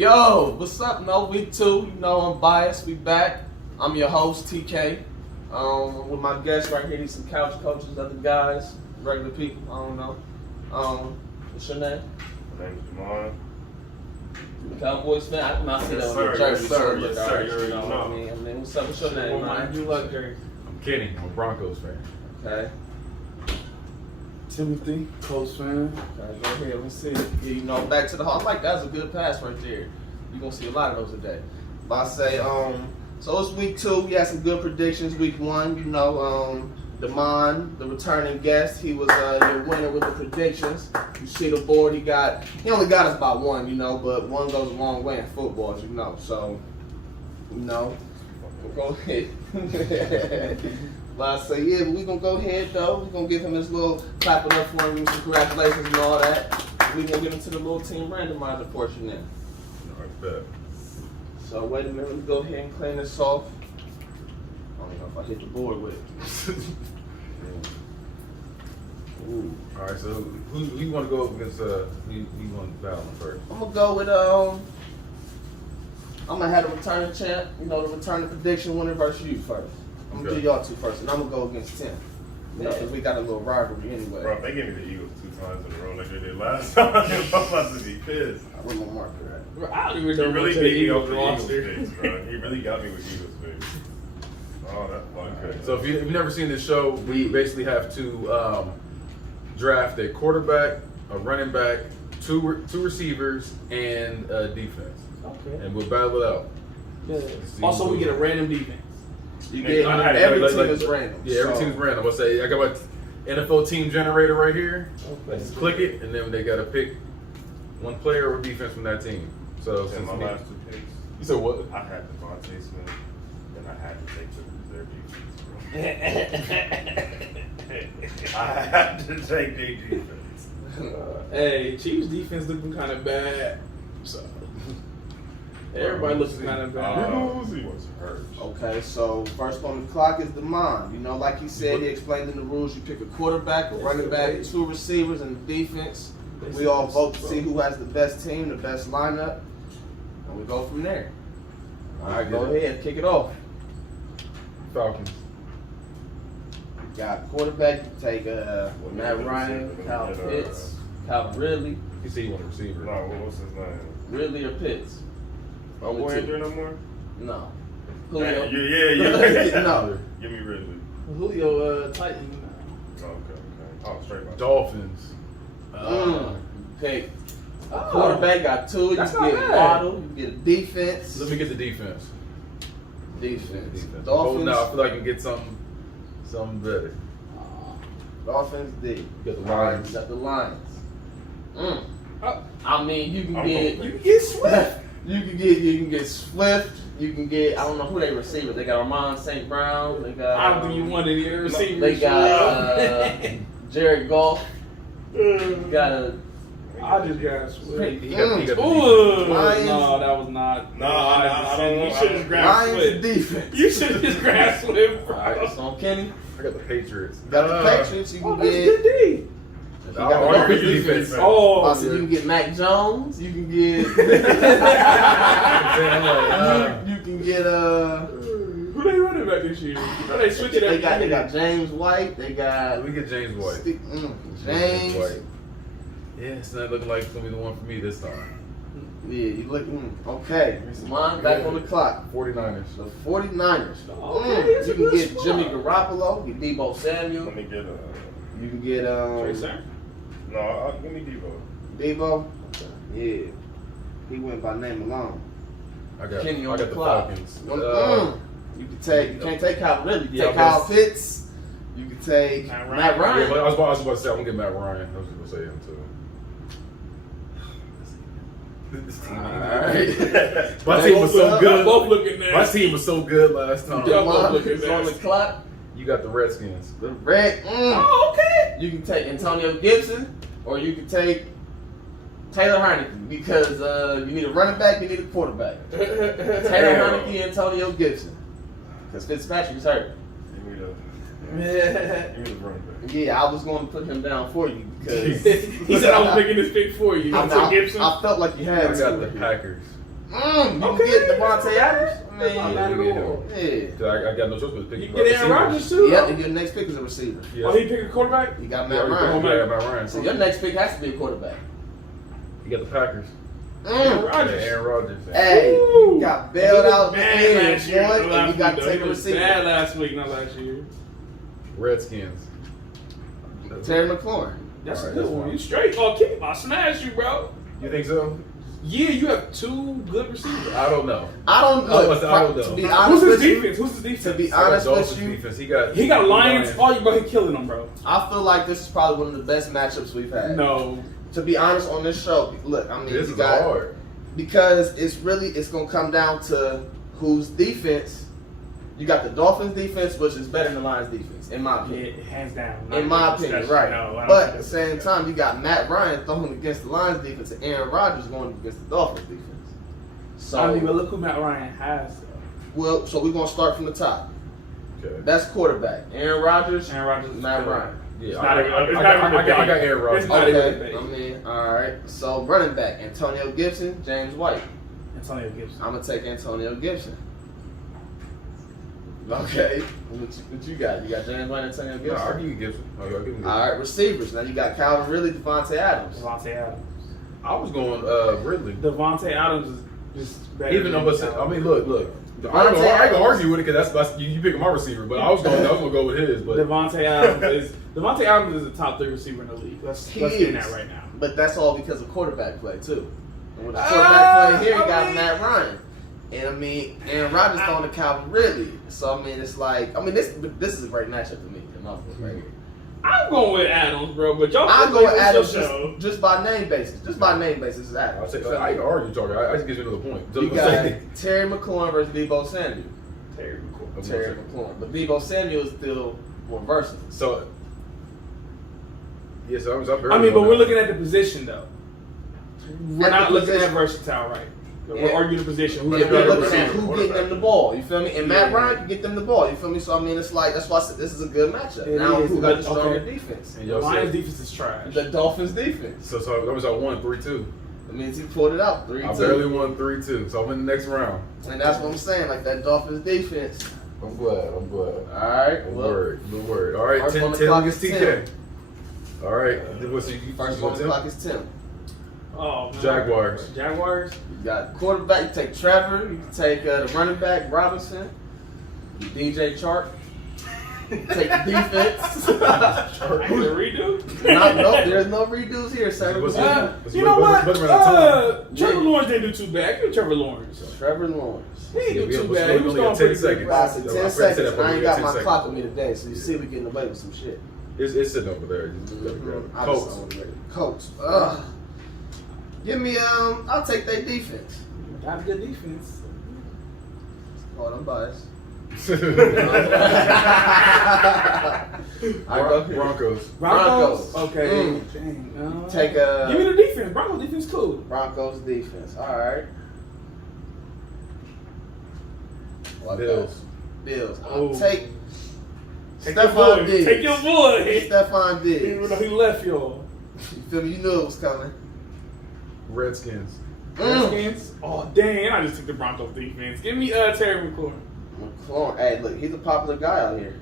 Yo, what's up? No, week 2. You know, Unbiased. We back. I'm your host, TK. With my guests right here, these some couch coaches, other guys, regular people. I don't know. What's your name? My name is Jamal. Cowboys fan. I cannot see that on your jersey. You know what I mean, what's up? What's your name, man? You like Jerry? I'm kidding. I'm a Broncos fan. Okay. Timothy, Colts fan. Okay, go ahead. Let's see. Yeah, you know, back to the hall. I like that's a good pass right there. You're gonna see a lot of those today. But I say, so it's week 2. We had some good predictions. Week 1, you know, Damon, the returning guest, he was your winner with the predictions. You see the board. He only got us by 1, you know, but 1 goes a long way in football, as you know. So, you know, we'll go ahead. But I say, yeah, but we're going to go ahead, though. We're going to give him this little clapping up for him, some congratulations and all that. We're going to get into the little team randomizer portion now. All right, bet. So, wait a minute. Let me go ahead and clean this off. I don't know if I hit the board with it. Ooh. All right, so who you want to go up against? Who you want to battle him first? I'm going to go with, I'm going to have the returning champ, you know, the returning prediction winner versus you first. I'm going to do y'all 2 first, and I'm going to go against Tim. You know, because we got a little rivalry anyway. Bro, if they gave me the Eagles 2 times in a row like they did last time, I'm about to be pissed. I wrote my marker at. Bro, I don't even He know really what beat the me off Eagles the Eagles roster. picks, bro. He really got me with Eagles picks. Oh, that's fun. So if you've never seen this show, we basically have to draft a quarterback, a running back, two receivers, and a defense, Okay. and we'll battle it out. Yeah. Also, we get a random defense. You get every team is random. Yeah, every team's random. I'll say I got my NFL team generator right here. Okay. Just click it, and then they got to pick one player or defense from that team. So And my last 2 picks, you said what? I had Devontae Smith, and I had to take their defense, bro. I had to take their defense. Hey, Chiefs defense looking kind of bad. So everybody looking kind of bad. He was hurt. Okay, so first on the clock is Damon. You know, like he said, he explained in the rules, you pick a quarterback, a running back, 2 receivers, and the defense. We all vote to see who has the best team, the best lineup, and we go from there. All right, go ahead, kick it off. Falcons. You got quarterback, you take Matt Ryan, Kyle Pitts, Kyle Ridley. You see you want a receiver. No, what's his name? Ridley or Pitts? Oh, boy, ain't doing no more? No. Yeah. No. Give me Ridley. Julio Titan. Okay. Oh, straight up. Dolphins. Pick a quarterback, got 2. You That's can not get bad. Waddle, you can get a defense. Let me get the defense. Defense. Oh, Dolphins. now I feel like I can get something better. Dolphins D. You got the All right, Lions. you got the Lions. Oh. I mean, you can I'm get Swift. you can get Swift. You can get I don't know who they receiver. They got Armand St. Brown. They got I don't think you want any of the receivers. they got Jared Goff. You got a I just got Swift. He got the Ooh, Lions. no, that was not. No, I don't You know. should have grabbed Lions Swift. defense. You should have just grabbed Swift, bro. All right, so on Kenny. I got the Patriots. Got the Patriots. You Oh, can that's get. good D. You got the Dolphins Dolphins defense. Oh, I said you can get Mac Jones. You can get. you can get who they running back this year? They switch it every They year. got James White. They got We get James White. James. White. Yeah, it's not looking like it's gonna be the one for me this time. Yeah, you look okay. Mine back on the clock. 49ers. The 49ers. Okay, that's You a can good get squad. Jimmy Garoppolo. Get Debo Samuel. Let me get You can get Trey Sermon. No, give me Devo. Debo. Yeah, he went by name alone. I got Kenny on I the got the clock. Falcons. You can take. You can't take Kyle Ridley. You Yeah, take I was- Kyle Pitts. You can take Matt Matt Ryan. Ryan. Yeah, I was about to say I'm gonna get Matt Ryan. I was gonna say him too. This team. Alright. My team was so Y'all good. both looking nasty. My team was so good last time. Y'all both Lamar looking is on the nasty. clock. You got the Redskins. The Red. Oh, okay. You can take Antonio Gibson, or you can take Taylor Heineke because you need a running back, you need a quarterback. Taylor Heineke, Antonio Gibson, because Fitzpatrick's hurt. Give me the running back. Yeah, I was going to put him down for you because He said I was making this pick for you. I You took Gibson. felt like you I had got the to. Packers. You can get Devontae Adams. I mean, Not bad at all. yeah. 'Cause I got no choice but to pick You him can get up Aaron receivers. Rodgers too. Yeah, though. and your next pick is a receiver. Yeah. Oh, he picked a quarterback. You got Yeah, Matt already Ryan. got Matt Ryan. So your next pick has to be a quarterback. You got the Packers. Aaron Yeah, Rodgers. Aaron Rodgers. Hey, Woo! you got bailed out at the Bad end, last year, boy, not and last you got to week, though. take He a was receiver. bad last week, not last year. Redskins. Terry McLaurin. That's All a right, good that's one. fine. You straight. Oh, King, I smashed you, bro. You think so? Yeah, you have two good receivers. I don't know. I don't I look. don't know. To be Who's honest his with you, defense? Who's his defense? to be I got honest Dolphins with you, defense. he got Lions. Oh, you bro, he killing them, bro. I feel like this is probably one of the best matchups we've had. No, To be honest, on this show, look, I mean, This you is got hard. because it's gonna come down to whose defense. You got the Dolphins defense, which is better than the Lions defense, in my opinion. yeah, hands down. In my opinion, right. No, I don't But think at the that's same fair. time, you got Matt Ryan throwing against the Lions defense and Aaron Rodgers going against the Dolphins defense. So, I mean, but look who Matt Ryan has. Though. well, so we're gonna start from the top. Okay. Best quarterback: Aaron Rodgers, Aaron Rodgers, is Matt good. Ryan. Yeah, It's I not even- got it's not even a debate. Aaron Rodgers. It's not even a Okay, debate. I mean, all right. So running back: Antonio Gibson, James White. Antonio Gibson. I'm gonna take Antonio Gibson. Okay, what you got? You got James White, Antonio No, Gibson. I'll give you Gibson. I'll give him Gibson. All right, receivers. Now you got Calvin Ridley, Devontae Adams. Devontae Adams. I was going Ridley. Devontae Adams is just better. Even though, than I mean, look. I ain't gonna argue with it because that's you picking my receiver, but I was gonna go with his. But Devontae Adams is a top 3 receiver in the league. Let's get in that right now. But that's all because of quarterback play too. And with the quarterback play here, you got I mean- Matt Ryan. And I mean, Aaron Rodgers throwing to Calvin Ridley. So I mean, it's like, I mean, this is a great matchup for me in my book right here. I'm going with Adams, bro. But y'all I'll go with it's Adams your show. just by name basis. Just by name basis, is Adams. I'll take. I ain't gonna argue, talking. I just give you another point. You got Terry McLaurin versus Debo Samuel. Terry McLaurin. Terry McLaurin. But Debo Samuel is still more versatile. So, yes, I'm I mean, but we're looking at the position though. We're At not the looking at position. versatile, right? We're Yeah. arguing the position. Who's Yeah, the we're better looking at receiver? who getting them the ball. You feel me? And Matt Ryan can get them the ball. You feel me? So I mean, it's like that's why I said this is a good matchup. It Now is, who got the but- stronger okay. defense? And The y'all Lions said, defense is trash. The Dolphins defense. so that was our 1-3-2. That means he pulled it out 3-2. I barely won 3-2, so I'm in the next round. And that's what I'm saying. Like that Dolphins defense. I'm glad. All right. Good Well, word. Good word. All right, First 10 on the clock against is TK. All right. What's the first on the clock is Tim. Oh, man. Jaguars. Jaguars. You got quarterback. You take Trevor. You can take the running back Robinson. You DJ Chark. You take the defense. I can redo. No, there's no redos here, sir. What's You know what? What's around Trevor Yeah. Lawrence didn't do too bad. Give Trevor Lawrence. Trevor Lawrence. He didn't Yeah, do we too almost bad. He was only going got 10 pretty seconds. good. Well, I said No, 10 my friend said seconds. that I ain't before. got 10 my seconds. clock with me today, so you see we getting away with some shit. It's sitting over there. Just gotta grab it. I Colts. just don't agree. Colts. Ugh. Give me I'll take their defense. Got a good defense. Oh, I'm biased. Broncos. Broncos. Okay. Dang. Take Give me the defense. Broncos defense cool. Broncos defense. All right. Bills. Bills. Oh. I'll take Take your Stephon boy. Diggs. Take your boy. Stephon Diggs. He left y'all. You feel me? You knew it was coming. Redskins. Redskins. Oh dang! I just took the Broncos defense. Give me Terry McLaurin. McLaurin. Hey, look, he's a popular guy out here.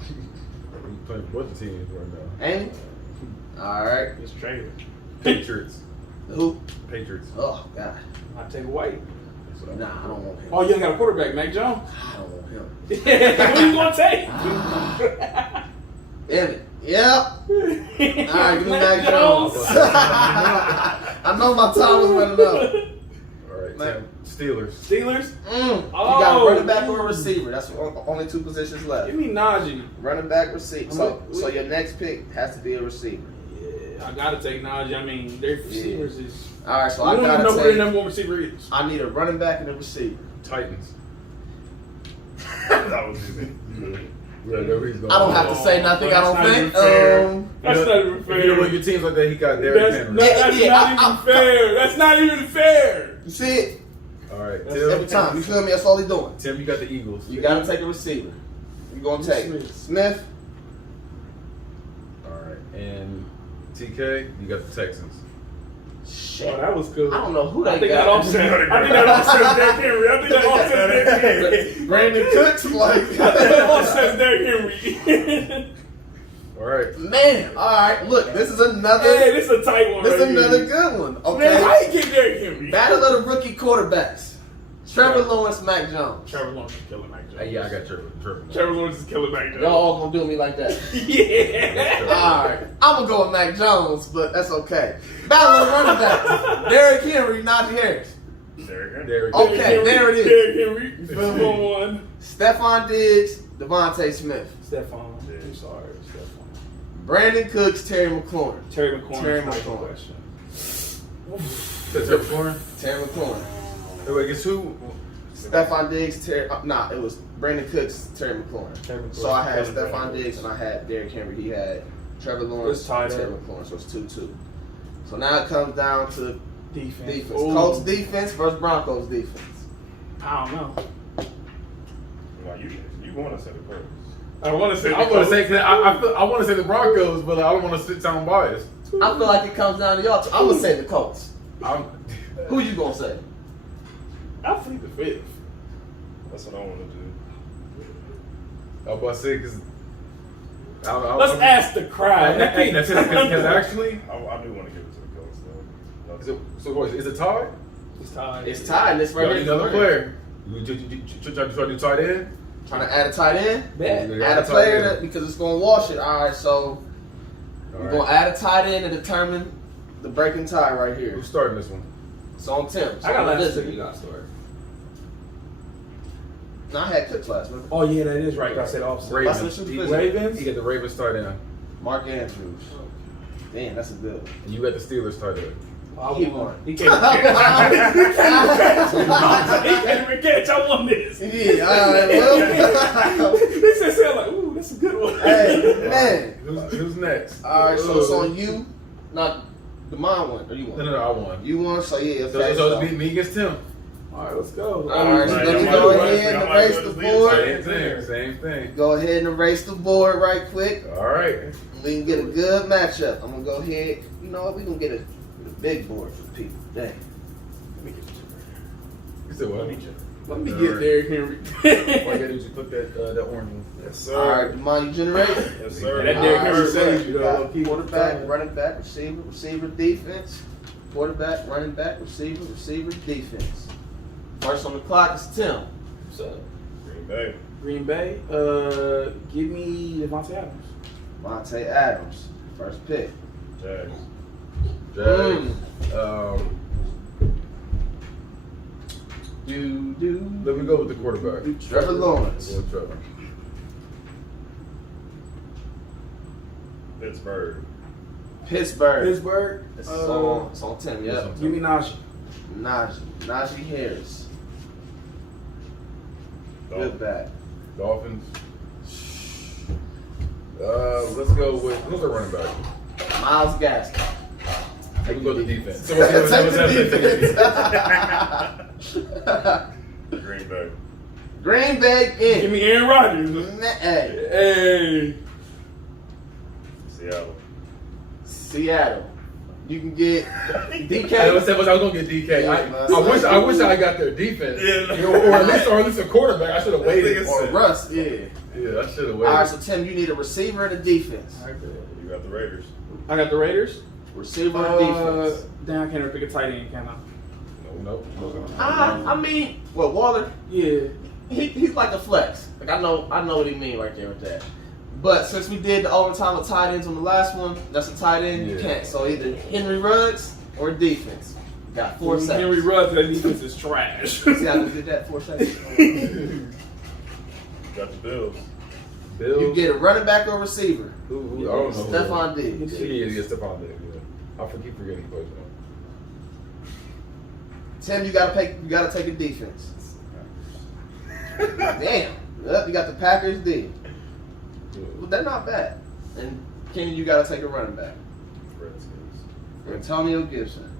He's playing for both the teams right now. Ain't he? All right. It's Trevor. Patriots. Who? Patriots. Oh, God. I take White. Nah, I don't want him. Oh, you got a quarterback, Mac Jones. I don't want him. Who you gonna take? Emmett. Yep. All right, give me Mac Jones. I know my time was running out. All right. Mac- Steelers. Steelers. You Oh, got running back or a receiver. That's only 2 positions left. Give me Najee. Running back, receiver. So your next pick has to be a receiver. Yeah, I gotta take Najee. I mean, their receivers is. All right, so We I don't even know gotta who their take. number 1 receiver is. I need a running back and a receiver. Titans. That was easy. Yeah, no, he's going. I don't have to say nothing. I don't That's not think. even fair. Um, That's not even If you don't fair. win your teams like that, he got Derrick That's, Henry. that's Yeah, not I- even fair. That's not even fair. you see it All right. every Tim. time. You feel me? That's all he's doing. Tim, you got the Eagles. You gotta take a receiver. You gonna take Smith. All right. And TK, you got the Texans. Shit. Oh, that was cool. I don't know who I they think that got. offset. I think that offsets Derrick Henry. I think that offsets Derrick Henry. Brandon Cooks, like. I think that offsets Derrick Henry. All right. Man, all right. Look, this is another. Hey, this is a tight one. This is right another here. good one. Man, Okay. how you get Derrick Henry? Battle of the rookie quarterbacks. Trevor Lawrence, Mac Jones. Trevor Lawrence is killing Mac Jones. Yeah, I got Trevor. Trevor Lawrence is killing Mac Jones. Y'all all gonna do me like that. Yeah. All right, I'm gonna go with Mac Jones, but that's okay. Battle of the running backs: Derrick Henry, Najee Harris. Derrick. Okay, there it is. Derrick Henry. Number one. Stephon Diggs, Devontae Smith, Stephon. I'm sorry, Stephon. Brandon Cooks, Terry McLaurin. Terry McLaurin. Terry Nice McLaurin. question. Terry McLaurin. Terry McLaurin. Wait, guess who? Stephon Diggs, Terry. It was Brandon Cooks, Terry McLaurin. Terry McLaurin. So I had Terry Stephon McLaurin. Diggs and I had Derrick Henry. He had Trevor Lawrence, It's tied Terry up. McLaurin. So it's 2-2. So now it comes down to Defense. defense. Ooh. Colts defense versus Broncos defense. I don't know. No, you want to say the Colts. I want to say. I want to say I want to say the Broncos, but I don't want to sound biased. I feel like it comes down to y'all. I'm gonna say the Colts. I'm, Who you gonna say? I think the fifth. That's what I want to do. I'm about to say because I don't know. Let's ask the crowd. Because actually, I do want to give it to the Colts though. is it tied? It's tied. It's tied. It's right You here. need another player. You try to do tight end? Trying to add a tight end. Bet. Add a player that, because it's gonna wash it. All right, so we're gonna add a tight end and determine the breaking tie right here. Who's starting this one? It's on Tim. So I got I'm last listening. two. You got story. No, I had Cooks last. Remember? Oh yeah, that is right. I said offset. Ravens. Ravens. You get the Ravens tight end. Mark Andrews. Damn, that's a good one. And you got the Steelers tight end. He won. He can't even catch. He can't even catch. I won this. Yeah, all right, well. They said, like, ooh, that's a good one. Hey, man. Who's next? All right, so it's on you. Not the mine one. Or you won? No, I won. You won, so yeah. So it's me against Tim. All right, let's go. All right, so Right, let me y'all go might ahead as and well erase just the leave board. Same thing. Go ahead and erase the board right quick. All right. We can get a good matchup. I'm gonna go ahead. You know what? We gonna get a big board for the people. Dang. Let me get you. You said what? Let me get Derrick Henry. All you gotta do is put that orange one. Yes, sir. All right, Demond, you generate. Yes, sir. That Derrick Henry All right, saves you, we though. got quarterback, running back, receiver, defense. Quarterback, running back, receiver, defense. First on the clock is Tim. So, Green Bay. Green Bay. Give me Devontae Adams. Monte Adams. First pick. Jags. Jags. Let me go with the quarterback. Trevor Lawrence. Go with Trevor. Pittsburgh. Pittsburgh. It's on Tim, yeah. Give me Najee. Najee Harris. Good back. Dolphins. Let's go with who's the running back? Miles Gaskin. We go to defense. So Take what's the defense. Green Bay. Green Bay in. Give me Aaron Rodgers. Hey. Hey. Seattle. You can get DK. I was gonna get DK. I wish I got their defense. Yeah. Or at least a quarterback. I should have waited. Or Russ, yeah. Yeah, I should have waited. All right, so Tim, you need a receiver and a defense. You got the Raiders. I got the Raiders. Receiver and defense. Damn, I can't even pick a tight end, can I? Nope. I mean, well, Waller, Yeah. he's like a flex. Like I know what he mean right there with that. But since we did the overtime of tight ends on the last one, that's a tight end. You Yeah. can't. So either Henry Ruggs or defense. Got 4 seconds. Henry Ruggs, that defense is trash. See how we did that? 4 seconds. Got the Bills. Bills. You get a running back or receiver. Who, I don't know. Stephon Diggs. Yeah, Stephon Diggs. Yeah. I keep forgetting he plays now. Tim, you gotta take a defense. Damn. Yep, you got the Packers D. Well, they're not bad. And Kenny, you gotta take a running back. Redskins. Antonio Gibson.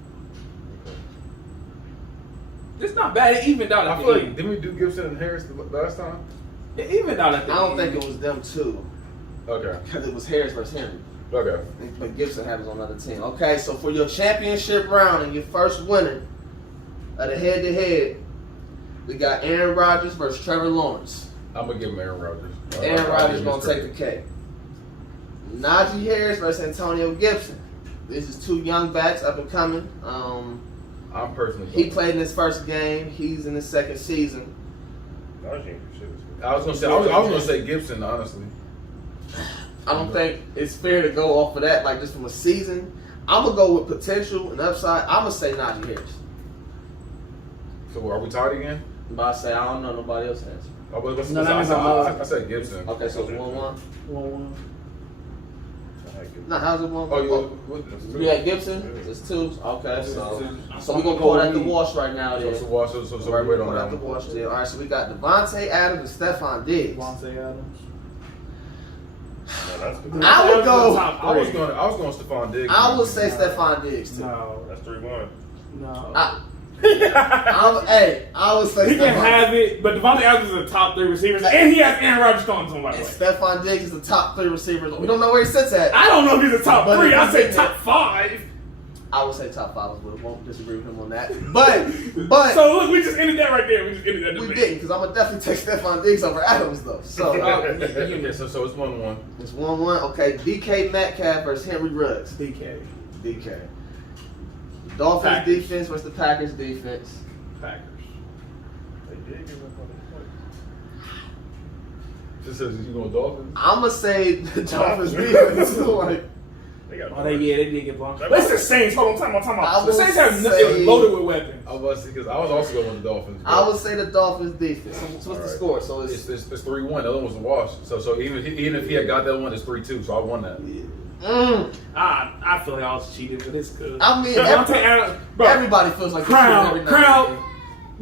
It's not bad. It evened out at I the feel like end. didn't we do Gibson and Harris the last time? It evened out at the I end. don't think it was them two. Okay. Because it was Harris versus Henry. Okay. But Gibson happens on another team. Okay, so for your championship round and your first winner of the head-to-head, we got Aaron Rodgers versus Trevor Lawrence. I'm gonna give him Aaron Rodgers. Aaron Rodgers gonna take the cake. Najee Harris versus Antonio Gibson. This is two young backs up and coming. I'm personally. He played in his first game. He's in his second season. I was gonna say Gibson, honestly. I don't think it's fair to go off of that, like just from a season. I'm gonna go with potential and upside. I'm gonna say Najee Harris. So are we tied again? But I say I don't know nobody else has. I said Gibson. Okay, so it's 1-1. 1-1. No, how's it 1-1? Oh, You had Gibson? It's 2. Okay, so we're gonna pull that the wash right now. Then. So we wait on Pull that out the one. wash there. All right, so we got Devontae Adams and Stephon Diggs. Devontae Adams. I would go. I was going Stephon Diggs. I would say Stephon Diggs too. No. That's 3-1. No. I would say He can Stephon. have it, but Devontae Adams is a top 3 receivers, and he has Aaron Rodgers throwing to him, by the And way. Stephon Diggs is the top 3 receiver. We don't know where he sits at. I don't know if he's a top But 3. if I he's say in top 5. I would say top 5 as well. Won't disagree with him on that. But So look, we just ended that right there. We just ended that we debate. didn't, because I'm gonna definitely take Stephon Diggs over Adams though. So Yeah, so it's 1-1. it's 1-1. Okay, DK Metcalf versus Henry Ruggs. DK. DK. Dolphins Packers. defense versus the Packers defense. Packers. They did give up on the point. Just says you going Dolphins? I'm gonna say the Dolphins defense. Like, They got Oh, they did get blown. Let's the Saints. Hold on, time out. The I Saints would have say- loaded with weapons. I was because I was also going with the Dolphins. I would say the Dolphins defense. So what's the Alright. score? So it's It's 3-1. The other one was a wash. So even if he had got that one, it's 3-2. So I won that. I feel like I was cheated, but it's good. I mean, Devontae Adams, bro. everybody feels like they should every now and Crowd. then.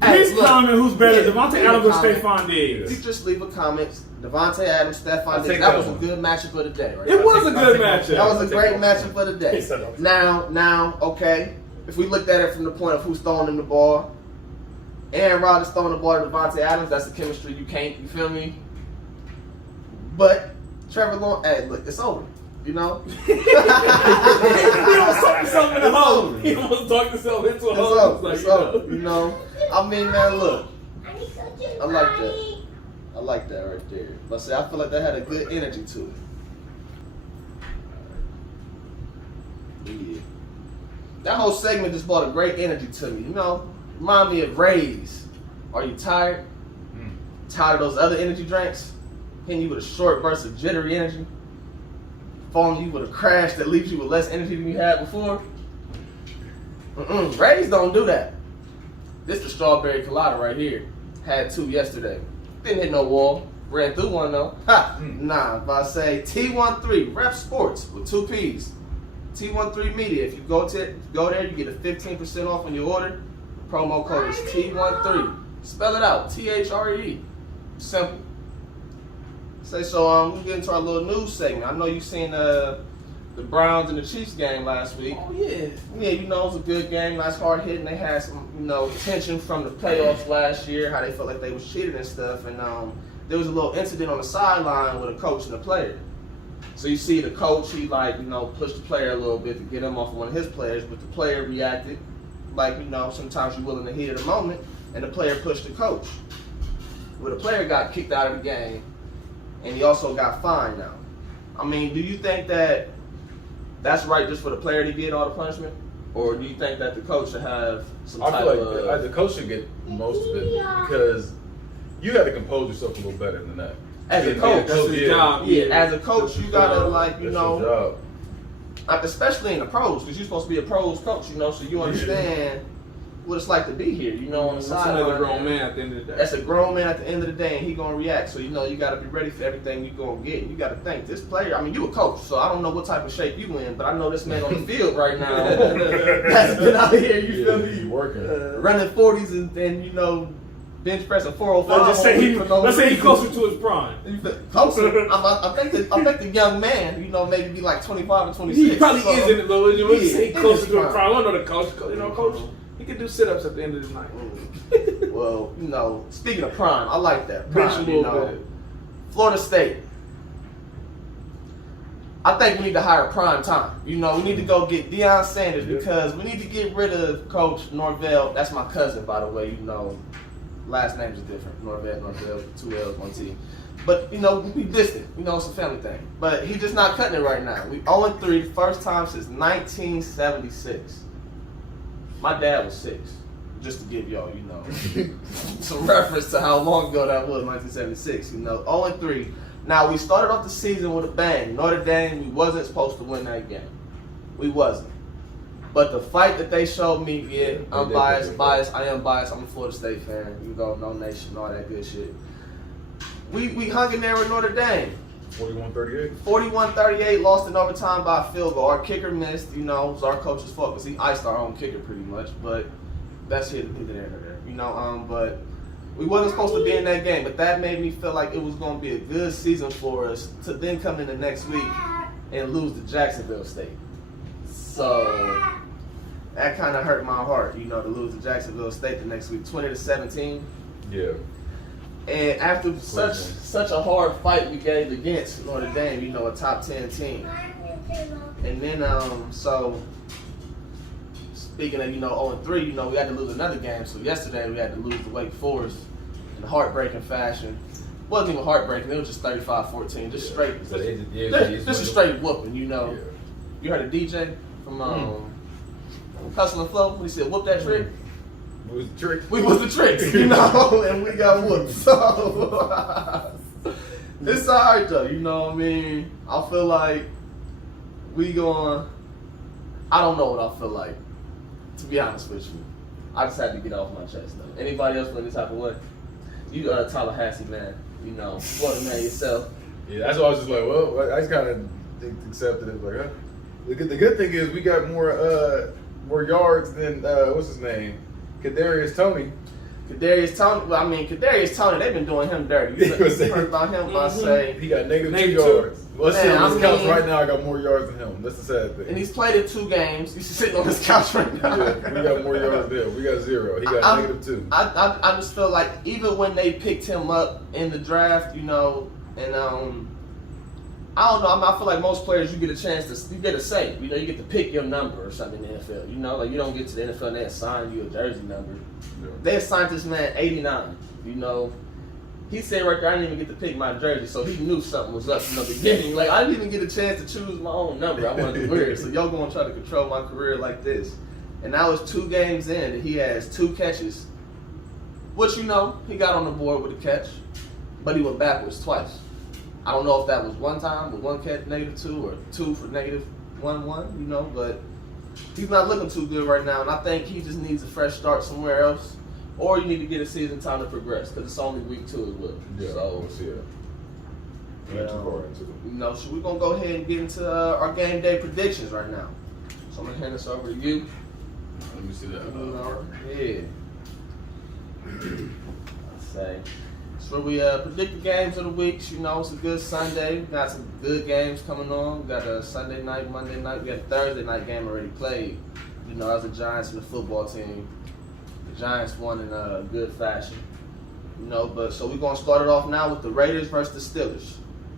Hey, Please look, comment who's better, yeah, Devontae leave a Adams or comment. Stephon Diggs. You just leave a comment. Devontae Adams, Stephon I'll Diggs. take That that was a one. good matchup of the day, right? It was a I'll good take matchup. That was a I'll great take matchup of the day. He said okay. Now, okay. If we looked at it from the point of who's throwing him the ball, Aaron Rodgers throwing the ball to Devontae Adams, that's the chemistry you feel me? But Trevor Lawrence, hey, look, it's over. You know? He almost talked himself in the hole. He almost talked himself into a It's hole. over. It's It's like, over. You know? I mean, man, look. I like that. I like that right there. But see, I feel like that had a good energy to it. Yeah. That whole segment just brought a great energy to me. You know? Remind me of Rays. Are you tired? Tired of those other energy drinks? Hitting you with a short burst of jittery energy? Falling you with a crash that leaves you with less energy than you had before? Rays don't do that. This the strawberry colada right here. Had 2 yesterday. Didn't hit no wall. Ran through one though. Ha! Nah, if I say T13 Rep Sports with 2 P's. T13 Media. If you go there, you get a 15% off on your order. The promo code is T13. Spell it out. THRE. Simple. So we get into our little news segment. I know you seen the Browns and the Chiefs game last week. oh, yeah. Yeah, you know, it was a good game, nice hard hitting. They had some, tension from the playoffs last year, how they felt like they was cheated and stuff. And there was a little incident on the sideline with a coach and a player. So you see the coach, he pushed the player a little bit to get him off of one of his players, but the player reacted like, sometimes you're willing to heat of the moment, and the player pushed the coach. Well, the player got kicked out of the game, and he also got fined now. I mean, do you think that that's right just for the player to get all the punishment? Or do you think that the coach should have some type I feel like the coach should get most of it because you got to compose yourself a little better than that. As a coach, That's his job. Yeah, as a coach, you gotta That's your job. especially in the pros, because you're supposed to be a pros coach, so you understand what it's like to be here, on the That's sideline. another grown man at the end of the day. That's a grown man at the end of the day, and he gonna react. So you got to be ready for everything you gonna get. You got to think this player. I mean, you a coach, so I don't know what type of shape you in, but I know this man on the field right now has been out here. You feel me? You working? Running 40s and bench pressing 405. Let's say he's closer to his prime. Closer. I think the young man, maybe be like 25 or 26. He probably is in the low. Let's say he's in closer his to his prime. prime. I don't know the coach. Coach, he can do sit-ups at the end of the night. Well, speaking of prime, I like that. Bench Prime, a little bit. Florida State. I think we need to hire prime time. You know, we need to go get Deion Sanders because we need to get rid of Coach Norvell. That's my cousin, by the way. You know, last names are different. Norvell, 2 L's, 1 T. But, you know, we distant. You know, it's a family thing. But he's just not cutting it right now. We 0-3, first time since 1976. My dad was 6. Just to give y'all, you know, some reference to how long ago that was, 1976. You know, 0-3. Now, we started off the season with a bang. Notre Dame, we wasn't supposed to win that game. We wasn't. But the fight that they showed me, I'm biased. I am biased. I'm a Florida State fan. You know, no nation, all that good shit. We hung in there with Notre Dame. 41-38? 41-38, lost in overtime by a field goal. Our kicker missed, you know, it was our coach's fault because he iced our own kicker pretty much. But that's here, there. You know, but we wasn't supposed to be in that game. But that made me feel like it was going to be a good season for us to then come in the next week and lose to Jacksonville State. So that kind of hurt my heart, you know, to lose to Jacksonville State the next week, 20-17. Yeah. And after such a hard fight we gave against Notre Dame, you know, a top 10 team. And then, so speaking of, you know, 0-3, you know, we had to lose another game. So yesterday we had to lose to Wake Forest in a heartbreaking fashion. Wasn't even heartbreaking. It was just 35-14, just straight. Just a straight whooping, you know. Yeah. You heard of DJ from Hustle and Flow? When he said, "Whoop that trick." What was the trick? We was the tricks, you know, and we got whooped. So it's alright though, you know what I mean? I feel like I don't know what I feel like, to be honest with you. I just had to get off my chest though. Anybody else feeling this type of way? You a Tallahassee man, you know, Florida man yourself. Yeah, that's why I was just like, well, I just kind of accepted it. Like, huh? The good thing is we got more yards than what's his name, Kadarius Toney. Kadarius Toney, they've been doing him dirty. You heard about him? I say he got -2 yards. Well, let's see on his couch right now. I got more yards than him. That's the sad thing. And he's played in 2 games. He's sitting on his couch right now. Yeah, we got more yards there. We got 0. He got -2. I just feel like even when they picked him up in the draft, you know, and I don't know. I feel like most players, you get a chance to, you get a say. You know, you get to pick your number or something in the NFL. You know, like you don't get to the NFL and they assign you a jersey number. Yeah. They assigned this man 89. You know, he said right there, I didn't even get to pick my jersey, so he knew something was up from the beginning. Like I didn't even get a chance to choose my own number. I wanted to wear it. So y'all gonna try to control my career like this? And now it's 2 games in, and he has 2 catches. Which, you know, he got on the board with a catch, but he went backwards twice. I don't know if that was one time with 1 catch, -2, or 2 for -1, you know, but he's not looking too good right now, and I think he just needs a fresh start somewhere else, or you need to get a season time to progress, because it's only week 2 as well. Yeah, so, we'll see it. Not too far into it. You know, so we're going to go ahead and get into our game day predictions right now. So I'm going to hand this over to you. Let me see that. Yeah. I'll say. So we predict the games of the weeks. You know, it's a good Sunday. We got some good games coming on. We got a Sunday night, Monday night. We got a Thursday night game already played. You know, as the Giants and the football team. The Giants won in a good fashion. You know, but so we're going to start it off now with the Raiders versus the Steelers.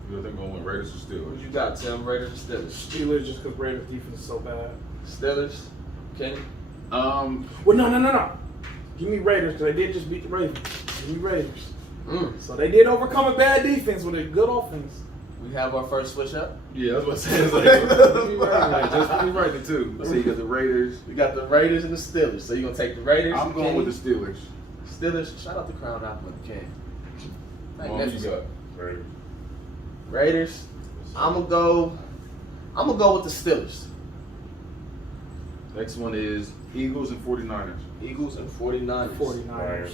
You think going with Raiders or Steelers? What you got, Tim? Raiders or Steelers? Steelers, just because Raiders defense is so bad. Steelers? Kenny? Well, no. Give me Raiders, because they did just beat the Ravens. Give me Raiders. So they did overcome a bad defense with a good offense. We have our first switch up. Yeah, I was about to say, it's like, just be right too. So you got the Raiders. We got the Raiders and the Steelers. So you're going to take the Raiders? I'm going with the Steelers. Steelers, shout out to Crown Apple and King. What you got? Raiders. Raiders. I'm gonna go with the Steelers. Next one is Eagles and 49ers. Eagles and 49ers. 49ers.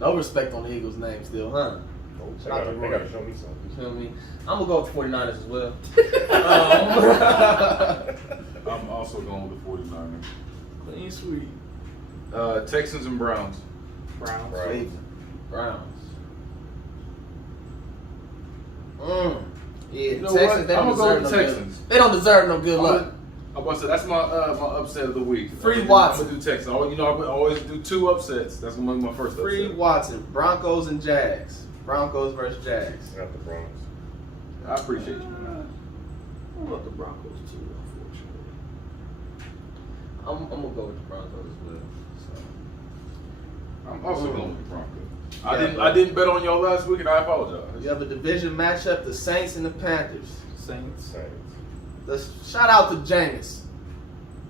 No respect on the Eagles' name still, huh? They gotta show me something. You feel me? I'm gonna go with the 49ers as well. I'm also going with the 49ers. Clean sweep. Texans and Browns. Browns. Browns. Yeah, You know Texans, what? they I'm don't gonna go deserve with no the good. Texans. They don't deserve no good luck. I'm about to say that's my upset of the week. Free I'm Watson. gonna do Texans. You know, I always do 2 upsets. That's gonna be my first Free upset. Watson. Broncos and Jags. Broncos versus Jags. I got the Browns. I appreciate you, man. I love the Broncos too, unfortunately. I'm gonna go with the Broncos as well. So. I'm also going with the Broncos. I didn't bet on y'all last week, and I apologize. You have a division matchup: the Saints and the Panthers. Saints. Shout out to Jameis.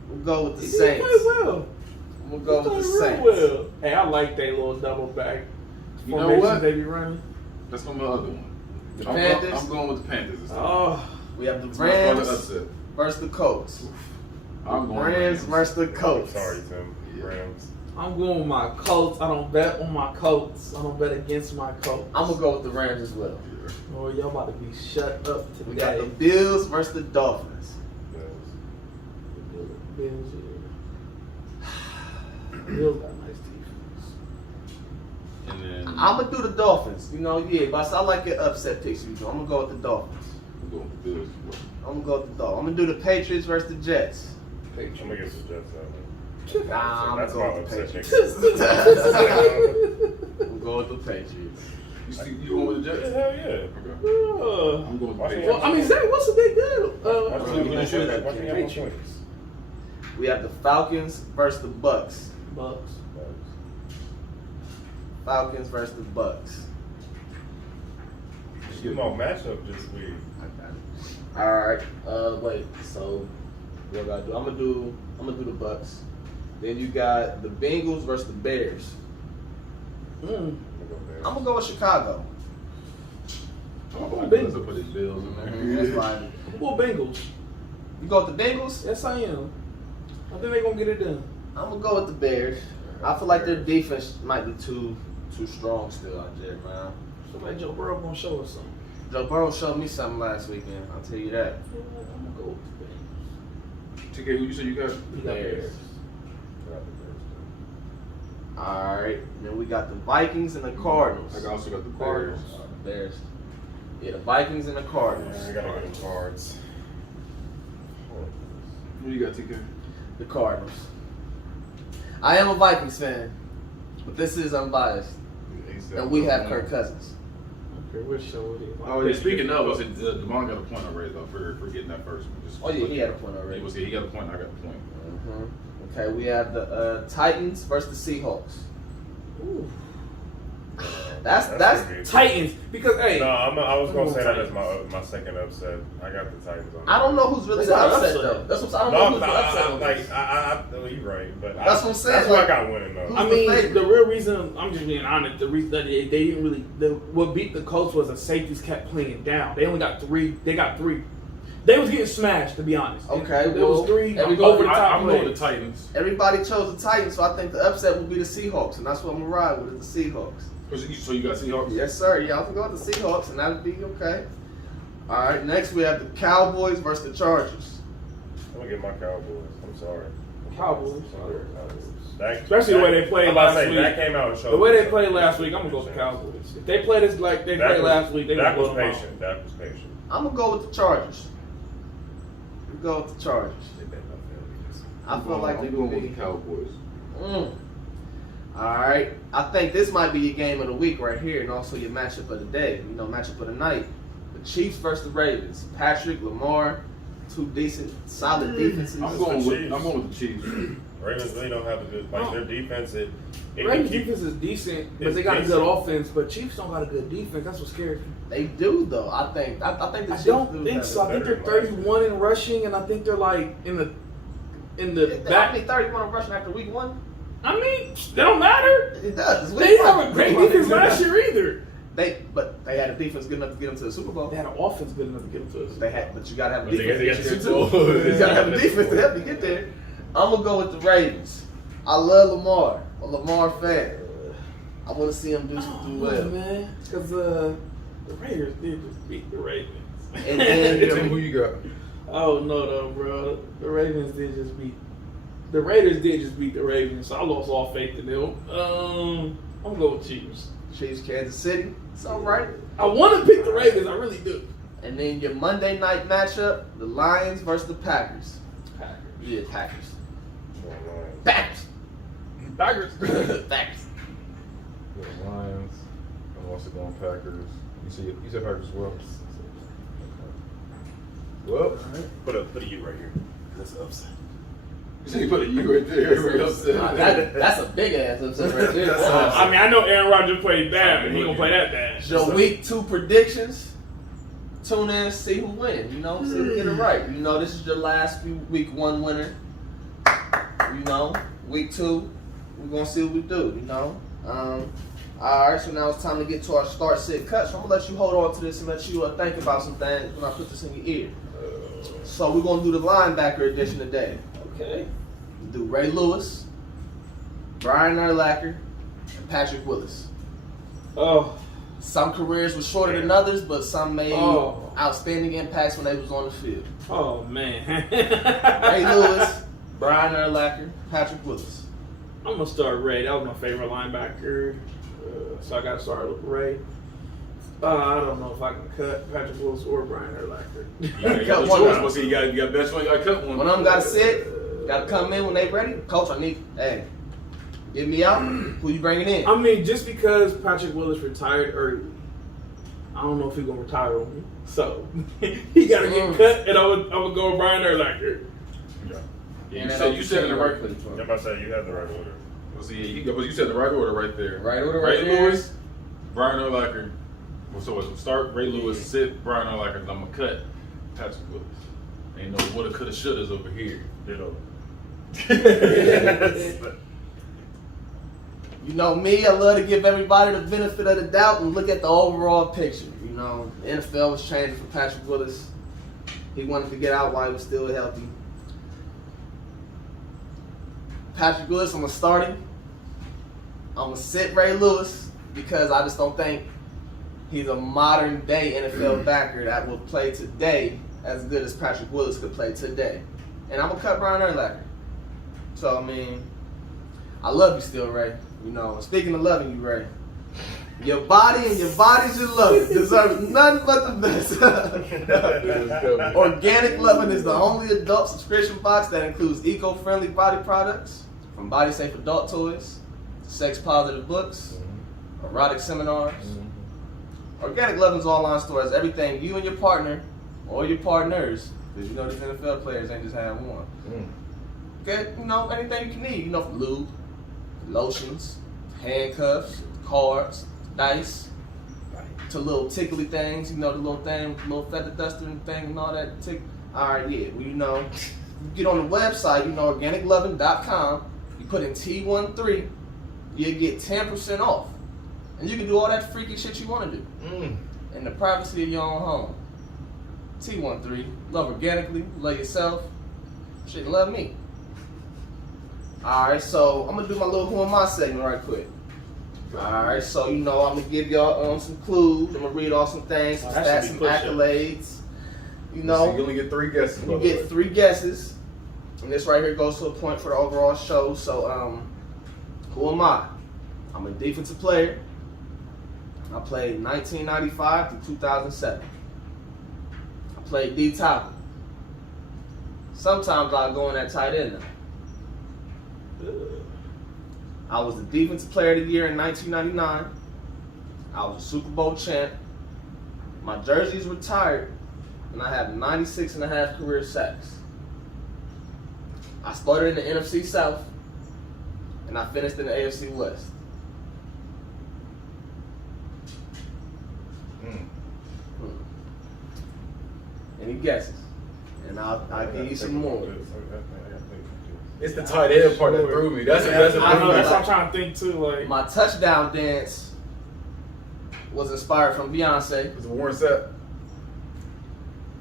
We'll go with the He Saints. played well. We'll go He with the played Saints. real well. Hey, I like that little double back You know formations what? they be running. That's gonna be my other one. The I'm Panthers. I'm going with the Panthers this time. Oh, We have the It's my father Rams upset. versus the Colts. I'm going Rams versus the Colts. Sorry, Tim. Rams. I'm going with my Colts. I don't bet on my Colts. I don't bet against my Colts. I'm gonna go with the Rams as well. Oh, y'all about to be shut up today. We got the Bills versus the Dolphins. Bills, yeah. Bills got a nice defense. And then I'm gonna do the Dolphins. You know, yeah, but I like your upset picks. I'm gonna go with the Dolphins. I'm going with the Bills as well. I'm gonna go with the Dolphins. I'm gonna do the Patriots versus the Jets. I'm gonna get the Jets out. Nah, I'm That's gonna my go with the upset Patriots. pick. I'm going with the Patriots. You going with the Jets? Hell yeah. Okay. I'm going with the Well, I mean, Zach, what's the big deal? Why do you have no points? We have the Falcons versus the Bucks. Bucks. Falcons versus the Bucks. You know, matchup this week. All right. Wait. So what I gotta do? I'm gonna do the Bucks. Then you got the Bengals versus the Bears. Mm. I'm gonna go with Chicago. I'm going to put his Bills in there. That's why. Well, Bengals. You go with the Bengals? Yes, I am. I think they're gonna get it done. I'm gonna go with the Bears. I feel like their defense might be too strong still out there, man. So like Joe Burrow gonna show us something. Joe Burrow showed me something last weekend. I'll tell you that. I'm gonna go with the TK, who you say you got? Bengals. Bears. All right. Then we got the Vikings and the Cardinals. I also got the Cardinals. Bears. Bears. Yeah, the Vikings and the Cardinals. I gotta go to Cards. Who you got, TK? The Cardinals. I am a Vikings fan, but this is unbiased, and we have Kirk Cousins. Okay, we'll show it. Oh, yeah, speaking of, I said Devon got a point already, though, for getting that first one. Just Oh yeah, he had a point already. He got a point, I got a point. Okay, we have the Titans versus the Seahawks. Ooh. That's Titans, because hey, No, I was gonna say that as Titans. my second upset. I got the Titans on. I don't know who's really That's the not upset upset. though. That's what I don't know who's the upset. on this. Well, you're right, but That's what I'm saying, That's why like, I got winning though. I mean, the real reason, I'm just being honest, the reason that they didn't really, what beat the Colts was the safeties kept playing down. They only got three. They got three. They was getting smashed, to be honest. Okay, there well, was three everybody- over the top I'm going plays. with the Titans. Everybody chose the Titans, so I think the upset will be the Seahawks, and that's what I'm gonna ride with, is the Seahawks. So you got Seahawks? Yes, sir. Yeah, I'm gonna go with the Seahawks, and that'll be okay. All right, next we have the Cowboys versus the Chargers. I'm gonna get my Cowboys. I'm sorry. Cowboys. Especially the way they played last week. That came out and showed The way they me played something. last week, I'm gonna go with the Cowboys. If they play this like they played last week, they That gonna was blow them out. patient. That was patient. I'm gonna go with the Chargers. We go with the Chargers. I feel like I'm they going could with be. the Cowboys. All right, I think this might be your game of the week right here, and also your matchup of the day. You know, matchup of the night. The Chiefs versus the Ravens. Patrick, Lamar, two decent, solid defenses. I'm going with the Chiefs. Ravens really don't have a good their defense. It Ravens keep- defense is decent, but it's they got a decent. good offense. But Chiefs don't got a good defense. That's what scares me. They do though. I think the I Chiefs don't do think have so. it. I think they're better than 31 in rushing, and I think they're like in the I back. mean, 31 rushing after week one. I mean, they don't matter. It does. They didn't have a great defense last year either. But they had a defense good enough to get them to the Super Bowl. They had an offense good enough to get them to us. They had, but you gotta have a But they defense. got to the get Super you Bowl. to- You gotta have a defense to help you get there. I'm gonna go with the Ravens. I love Lamar. I'm a Lamar fan. I want to see him do well. man, because the Raiders did just beat the Ravens. And then Tell me who you got. Oh no, though, bro. The Ravens did just beat. The Raiders did just beat the Ravens, so I lost all faith in them. I'm gonna go with Chiefs. Chiefs, Kansas City. It's all right. I want to pick the Ravens, I really do. And then your Monday night matchup: the Lions versus the Packers. Packers. Yeah, Packers. Lions. Packers. Packers. Packers. The Lions. I'm also going Packers. You said Packers as well. Well, Put a U right here. That's an upset. you say you put a U right there. Everybody else said That's a big ass upset right there. I mean, I know Aaron Rodgers played bad, but he gonna play that bad. So week 2 predictions. Tune in, see who wins. You know, see who get it right. You know, this is your last week 1 winner. You know, week 2, we're gonna see what we do. You know. All right, so now it's time to get to our start, sit, cut. So I'm gonna let you hold on to this and let you think about some things when I put this in your ear. So we're gonna do the linebacker edition today. Okay. We'll do Ray Lewis, Brian Urlacher, and Patrick Willis. Oh, Some careers were shorter than others, but some made outstanding impacts when they was on the field. oh man. Ray Lewis, Brian Urlacher, Patrick Willis. I'm gonna start Ray. That was my favorite linebacker, so I gotta start with Ray. I don't know if I can cut Patrick Willis or Brian Urlacher. You got one choice. out. Well, see, you got best one. You got to cut one. One of them got to sit, got to come in when they ready. Coach, I need, hey, get me out. Who you bringing in? I mean, just because Patrick Willis retired early, I don't know if he's gonna retire on me. So he gotta get cut, and I would go with Brian Urlacher. Yeah. You said in the right place. I'm about to say you have the right order. Well, see, you said the right order right there. Right order Ray right there. Lewis, Brian Urlacher. So it's start Ray Lewis, sit Brian Urlacher, and I'm gonna cut Patrick Willis. Ain't no woulda, coulda, shouldas over here. Ditto. You know me, I love to give everybody the benefit of the doubt and look at the overall picture. You know, the NFL was changing for Patrick Willis. He wanted to get out while he was still healthy. Patrick Willis, I'm going to start him. I'm going to sit Ray Lewis because I just don't think he's a modern day NFL backer that will play today as good as Patrick Willis could play today. And I'm going to cut Brian Urlacher. So, I mean, I love you still, Ray. You know, speaking of loving you, Ray, your body and your bodies you love deserve nothing but the best. Organic Loving is the only adult subscription box that includes eco-friendly body products, from body-safe adult toys, sex-positive books, erotic seminars. Organic Loving's online store has everything you and your partner, or your partners, because you know these NFL players ain't just have one. Get, you know, anything you can need. You know, from lube, lotions, handcuffs, cards, dice, to little tickly things, you know, the little thing, little feather duster and thing and all that. Alright, yeah, well, you know, you get on the website, you know, organicloving.com, you put in T13, you get 10% off. And you can do all that freaky shit you want to do in the privacy of your own home. T13, love organically, love yourself, shit, love me. Alright, so I'm gonna do my little who am I segment right quick. Alright, so you know I'm gonna give y'all some clues. I'm gonna read off some things, some stats, some accolades. You know, you only get 3 guesses. You get 3 guesses, and this right here goes to a point for the overall show. So, who am I? I'm a defensive player. I played 1995 to 2007. I played D tackle. Sometimes I go in at tight end now. I was the defensive player of the year in 1999. I was a Super Bowl champ. My jersey is retired, and I have 96.5 career sacks. I started in the NFC South, and I finished in the AFC West. Any guesses? And I'll give you some more. It's the tight end part that threw me. That's I know, that's what I'm trying to think too. Like, my touchdown dance was inspired from Beyonce. It's Warren Sapp.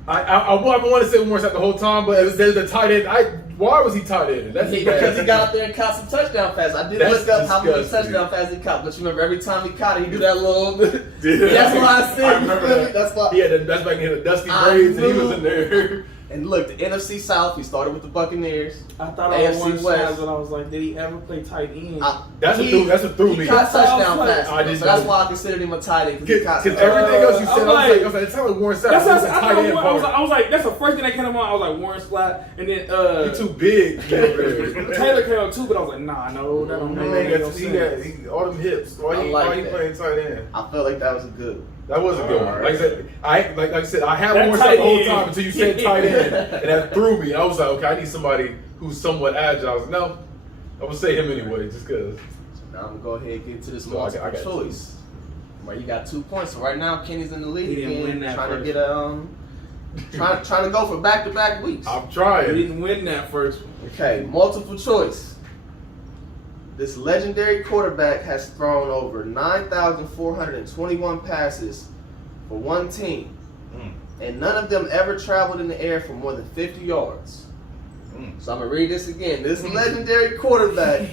I want to say Warren Sapp the whole time, but there's the tight end. Why was he tight end? That's Because he got up there and caught some touchdown passes. I did look up how many touchdown passes he caught, but you remember every time he caught it, he do that little. That's why I said. I remember that. That's why. Yeah, that's back in the dusty braids, and he was in there. And look, the NFC South, he started with the Buccaneers. I thought the I was AFC one West. side, but I was like, did he ever play tight end? That's what threw me. He caught touchdown passes. I didn't So that's know. why I considered him a tight end. Because everything else you said, I was like, it sounded like Warren Sapp. That's That's what tight end part. I was like, that's the first thing that came to mind. I was like, Warren Sapp, and then He too big. Taylor came out too, but I was like, nah, no, that don't make no sense. All them hips. Why you playing tight end? I felt like that was a good one. That was a good one. Alright. Like I said, I had That more stuff the whole tight time end. until you said tight end, and that threw me. I was like, okay, I need somebody who's somewhat agile. I was like, no, I'm gonna say him anyway, just cause. Now I'm gonna go ahead and get into this So I multiple got choice. Right, you got 2 points. So right now, Kenny's in the lead He didn't again, win that trying first. to get a trying to go for back-to-back weeks. I'm He trying. didn't win that first one. Okay, multiple choice. This legendary quarterback has thrown over 9,421 passes for one team, and none of them ever traveled in the air for more than 50 yards. So I'm gonna read this again. This legendary quarterback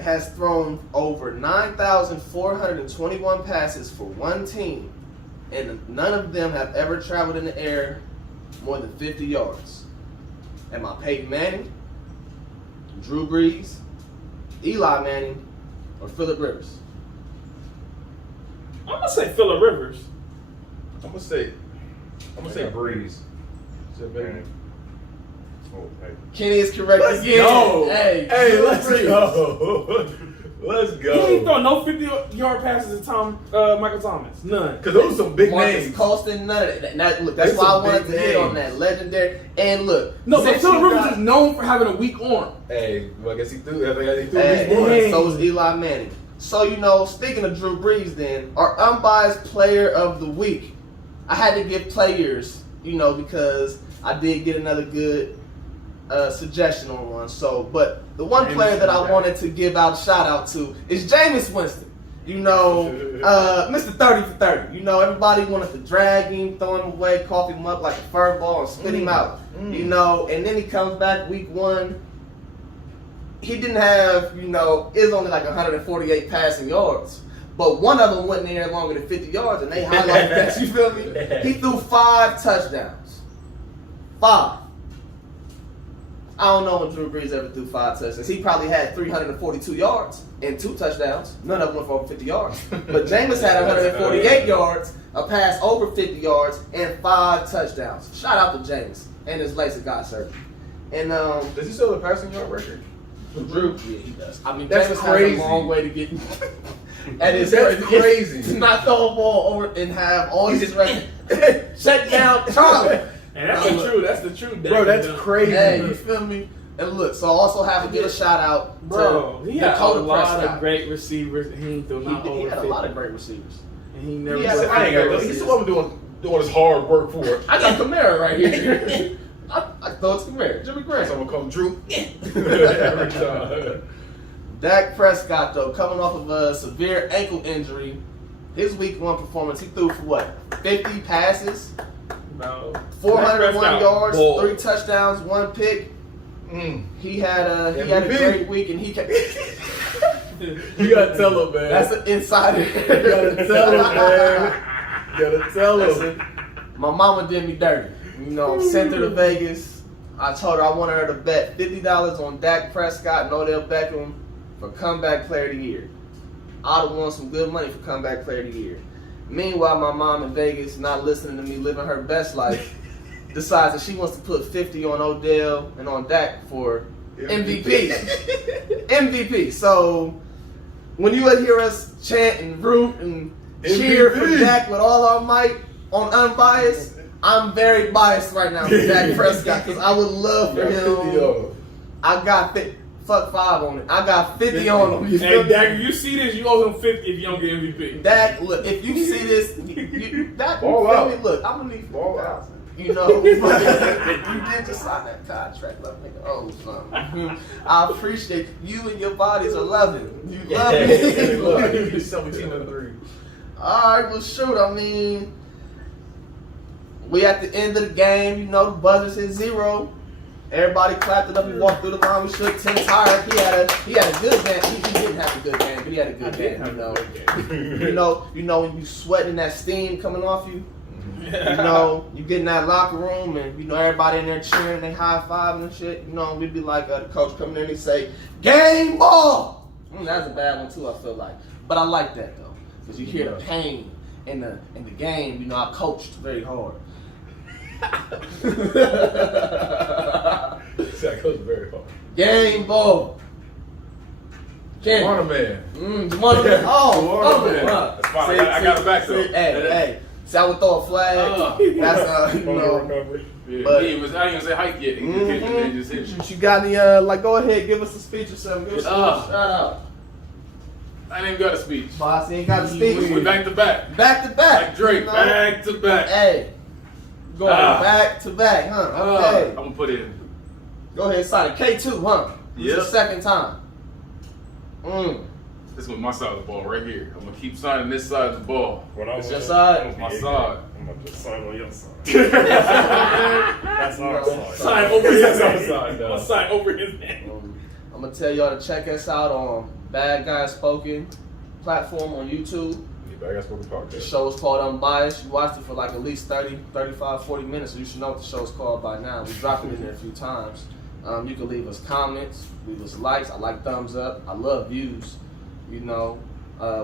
has thrown over 9,421 passes for one team, and none of them have ever traveled in the air more than 50 yards. Am I Peyton Manning, Drew Brees, Eli Manning, or Phillip Rivers? I'm gonna say Phillip Rivers. I'm gonna say Breeze. Said baby. Oh, hey. Kenny is correct Let's again. go. Hey, Let's Brees. go. Let's He ain't go. throw no 50-yard passes to Michael Thomas. None. Because those are some big Marcus names. Colston, none of that. Look, that's They why I some wanted big to hit on names. that legendary. And look, No, but since Phillip you Rivers got- is known for having a weak arm. Hey, well, I guess he threw at least Hey, one. so was Eli Manning. So, speaking of Drew Brees then, our unbiased player of the week, I had to give players, because I did get another good suggestion on one. So, but the one Jameis player that I Winston. wanted to give out a shout out to is Jameis Winston. Mr. 30 for 30. Everybody wanted to drag him, throw him away, cough him up like a fur ball and spit him out. And then he comes back week 1. He didn't have, it was only like 148 passing yards. But one of them went in there longer than 50 yards, and they highlighted that. You feel me? He threw 5 touchdowns. 5. I don't know when Drew Brees ever threw 5 touchdowns. He probably had 342 yards and 2 touchdowns. None of them went for over 50 yards. But Jameis had 148 yards, a pass over 50 yards, and 5 touchdowns. Shout out to Jameis and his LASIK eye surgery. And Does he still have a passing yard record? Drew, yeah, he does. I mean, That's Jameis crazy. has a long way to get. And it's That's crazy. To not throw a ball over and have all these records. Shut down, Charlie. And that's the truth. That's the truth. Bro, that's crazy. Hey, you feel me? And look, so I also have to give a shout out Bro, to he had a Dakota lot Prescott. of great receivers, and he ain't throw not He over had a 50. lot of great receivers. And he never. He had threw a- I ain't got over He's 50. still doing his hard work for it. I got Kamara right here. I thought it's Kamara. Jimmy Graham. So I'm gonna call him Drew. Every time. Dak Prescott, though, coming off of a severe ankle injury, his week 1 performance, he threw for what? 50 passes, No. 401 Prescott yards, balled. 3 touchdowns, 1 pick. He had a MVP. great week, and he kept. You gotta tell him, man. That's an insider. You gotta tell him, man. You gotta tell him. My mama did me dirty. Sent her to Vegas. I told her I wanted her to bet $50 on Dak Prescott and Odell Beckham for comeback player of the year. I'd have won some good money for comeback player of the year. Meanwhile, my mom in Vegas, not listening to me living her best life, decides that she wants to put 50 on Odell and on Dak for MVP. MVP. So when you would hear us chant and root and cheer for MVP. Dak with all our might on Unbiased, I'm very biased right now for Dak Prescott because I would love for him. I got fuck 5 on it. I got 50 on him. You feel Hey, me? Dak, if you see this, you owe him 50 if you don't get MVP. Dak, look, if you see this, Dak, Ball you feel out. me? Look, I'm gonna need Ball out. you did just sign that contract, love nigga. Oh, son. I appreciate you and your bodies are loving. You love Hey, look, I me. need you to 17-3. Alright, well, shoot, I mean, we at the end of the game, the buzzers hit 0. Everybody clapped it up and walked through the line. We shook 10 tired. He had a good game. He didn't have a good game, but he had a good game, when you sweating that steam coming off you, you get in that locker room and everybody in there cheering, they high fiving and shit. We'd be like the coach coming in and he'd say, "Game ball." That's a bad one too, I feel like. But I like that though, because you hear the pain in the game. I coached very hard. That goes very hard. Game ball. Ken. Warner man. Warner. Oh, Warner man. huh. That's fine. I got it back though. Hey. See, I would throw a flag. That's you know. recovery. Yeah, But- I didn't even say hike yet. He just hit me. You got any like? Go ahead, give us a speech or something. Give us a shout out. I didn't even got a speech. Boss, he ain't got a speech. We back to back. Back to back. Like Drake, you know? back to back. Hey, going back to back, huh? Okay. I'm gonna put in. Go ahead, sign it. K2, huh? This is Yep. the second time. This is my side of the ball right here. I'm gonna keep signing this side of the ball. It's your side? My side. I'm about to sign on your side. That's our side. Sign over his That's name. outside, though. I'm gonna sign over his name. I'm gonna tell y'all to check us out on Bad Guys Spoken platform on YouTube. Yeah, I got spoken The podcast. show is called Unbiased. You watched it for like at least 30, 35, 40 minutes, so you should know what the show's called by now. We dropped it in there a few times. You can leave us comments, leave us likes. I like thumbs up. I love views. You know,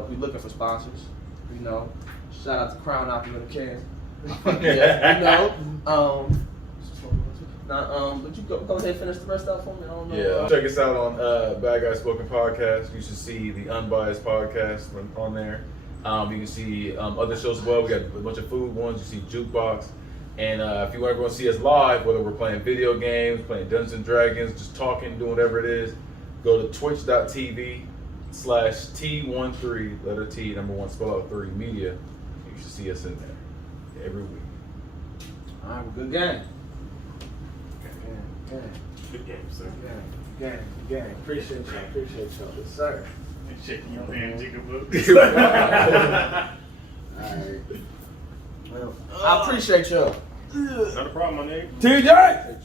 we looking for sponsors. You know, shout out to Crown Apple in the can. Yeah, you know. But you go ahead and finish the rest out for me. I don't know. Yeah, check us out on Bad Guys Spoken Podcast. You should see the Unbiased Podcast on there. You can see other shows as well. We got a bunch of food ones. You see Jukebox. And if you want to go and see us live, whether we're playing video games, playing Dungeons and Dragons, just talking, doing whatever it is, go to twitch.tv/T13, letter T, number 1, spell out 3, media. You should see us in there every week. All right, good game. Good game, sir. Gang. Appreciate y'all. Yes, sir. Shaking your hand, Jigaboo. All right. Well, I appreciate y'all. Not a problem, my nigga. TJ!